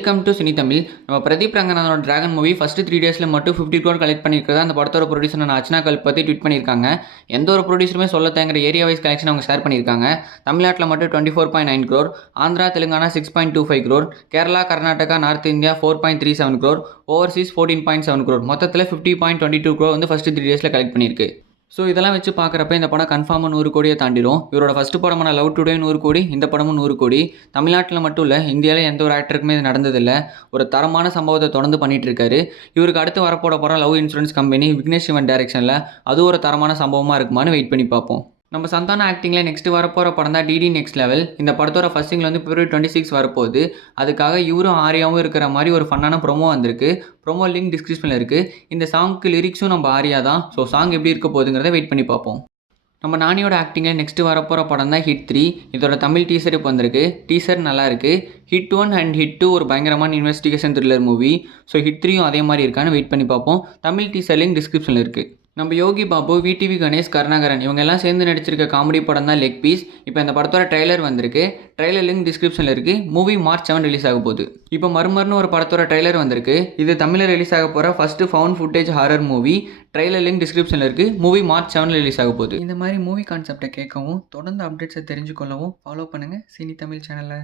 Welcome to Cini Tamil. நம்ம பிரதீப் ரங்கநாதனோட dragon movie first 3 டேஸில் மட்டும் 50 crore கலெக்ட் பண்ணியிருக்கிறதா அந்த படத்தோட ப்ரொடியூசர் அர்ச்சனா கல்பதி ட்வீட் பண்ணியிருக்காங்க. எந்த ஒரு ப்ரொடியூசருமே சொல்ல தேங்கிற ஏரியா வைஸ் கலெக்ஷன் அவங்க ஷேர் பண்ணியிருக்காங்க. தமிழ்நாட்டில் மட்டும் 24.9 crore, Andhra Telangana 6.25 crore, Kerala Karnataka north India 4.37 crore, Overseas 14.7 crore, மொத்தத்தில் 50.22 crore வந்து ஃபர்ஸ்ட் 3 டேஸில் கலெக்ட் பண்ணியிருக்கு. ஸோ இதெல்லாம் வச்சு பார்க்குறப்ப இந்த படம் கன்ஃபார்மாக 100 கோடியை தாண்டிடும். இவரோட ஃபஸ்ட் படமான லவ் டுடே 100 கோடி, இந்த படமும் 100 கோடி. தமிழ்நாட்டில் மட்டும் இல்லை, இந்தியாவில் எந்த ஒரு ஆக்டருக்குமே இது நடந்ததில்லை. ஒரு தரமான சம்பவத்தை தொடர்ந்து பண்ணிட்டு இருக்காரு. இவருக்கு அடுத்து வரப்போட படம் love insurance company, Vignesh Sivan டைரக்ஷனில். அது ஒரு தரமான சம்பவமாக இருக்குமான்னு வெயிட் பண்ணி பார்ப்போம். நம்ம சந்தான ஆக்டிங்கில் நெக்ஸ்ட் வரப்போகிற படம் தான் டிடி நெக்ஸ்ட் லெவல். இந்த படத்தோட ஃபர்ஸ்டிங்கில் வந்து February 26 வரப்போகுது. அதுக்காக இவரும் ஆரியாவும் இருக்கிற மாதிரி ஒரு ஃபன்னான ப்ரோமோ வந்திருக்கு. ப்ரோமோ லிங்க் டிஸ்கிரிப்ஷனில் இருக்குது. இந்த சாங்க்கு லிரிக்ஸும் நம்ம ஆரியா தான். ஸோ சாங் எப்படி இருக்க போகுதுங்கிறத வெயிட் பண்ணி பார்ப்போம். நம்ம நானியோட ஆக்டிங்கில் நெக்ஸ்ட்டு வரப்போகிற படம் தான் ஹிட் 3. இதோட தமிழ் டீசர் இப்போ வந்திருக்கு. டீசர் நல்லா இருக்குது. ஹிட் 1 அண்ட் ஹிட் 2 ஒரு பயங்கரமான investigation thriller movie. So Hit 3யும் அதே மாதிரி இருக்கான்னு வெயிட் பண்ணி பார்ப்போம். தமிழ் டீசர் லிங்க் டிஸ்கிரிப்ஷனில் இருக்குது. நம்ம யோகி பாபு, விடிவி கணேஷ், கருணாகரன் இவங்க எல்லாம் சேர்ந்து நடிச்சிருக்க காமெடி படம் தான் லெக் பீஸ். இப்போ இந்த படத்தோட ட்ரெய்லர் வந்திருக்கு. ட்ரெய்லர் லிங்க் டிஸ்கிரிப்ஷனில் இருக்குது. மூவி March 7 ரிலீஸ் ஆக போகுது. இப்போ மர்மர்னு ஒரு படத்தோட ட்ரெய்லர் வந்திருக்கு. இது தமிழில் ரிலீஸ் ஆக போகிற first found footage horror movie. Trailer link டிஸ்கிரிப்ஷனில் இருக்குது. மூவி March 7 ரிலீஸ் ஆக போகுது. இந்த மாதிரி மூவி கான்செப்டை கேட்கவும் தொடர்ந்து அப்டேட்ஸை தெரிஞ்சுக்கொள்ளவும் ஃபாலோ பண்ணுங்கள் சினி தமிழ் சேனலை.